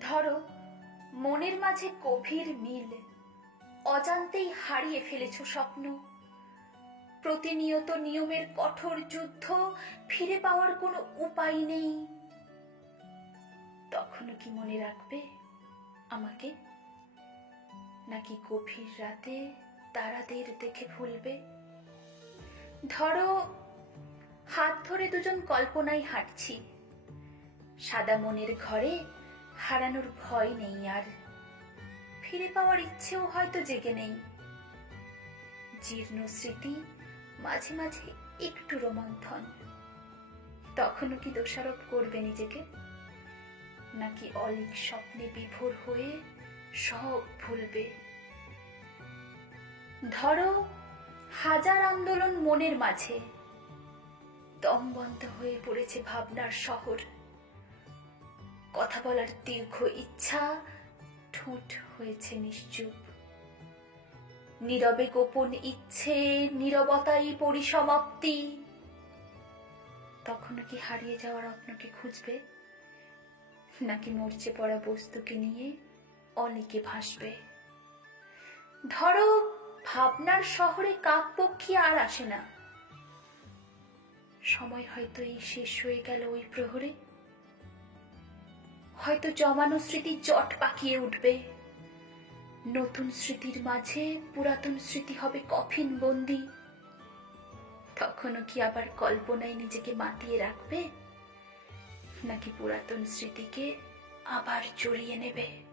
ধরো, মনের মাঝে গভীর মিল অজান্তেই হারিয়ে ফেলেছ স্বপ্ন। প্রতিনিয়ত নিয়মের কঠোর যুদ্ধ, ফিরে পাওয়ার কোনো উপায় নেই। তখনও কি মনে রাখবে আমাকে? নাকি গভীর রাতে তারাদের দেখে ভুলবে? ধরো, হাত ধরে দুজন কল্পনায় হাঁটছি। সাদা মনের ঘরে হারানোর ভয় নেই আর ফিরে পাওয়ার ইচ্ছেও হয়তো জেগে নেই। জীর্ণ স্মৃতি, মাঝে মাঝে একটু রোমন্থন তখনও কি দোষারোপ করবে নিজেকে? নাকি অলিক স্বপ্নে বিভোর হয়ে সব ভুলবে? ধরো, হাজার আন্দোলন মনের মাঝে। দম বন্ধ হয়ে পড়েছে ভাবনার শহর। কথা বলার দীর্ঘ ইচ্ছা ঠোঁট হয়েছে নিশ্চুপ। নীরবে গোপন ইচ্ছে, নীরবতাই পরিসমাপ্তি। তখনও কি হারিয়ে যাওয়া রত্নকে খুঁজবে? নাকি মরচে পড়া বস্তুকে নিয়ে অনেকে ভাসবে? ধরো, ভাবনার শহরে কাক পক্ষী আর আসে না। সময় হয়তো এই শেষ হয়ে গেল ওই প্রহরে। হয়তো জমানো স্মৃতি জট পাকিয়ে উঠবে। নতুন স্মৃতির মাঝে পুরাতন স্মৃতি হবে কফিন বন্দি। তখনও কি আবার কল্পনায় নিজেকে মাতিয়ে রাখবে? নাকি পুরাতন স্মৃতিকে আবার জড়িয়ে নেবে?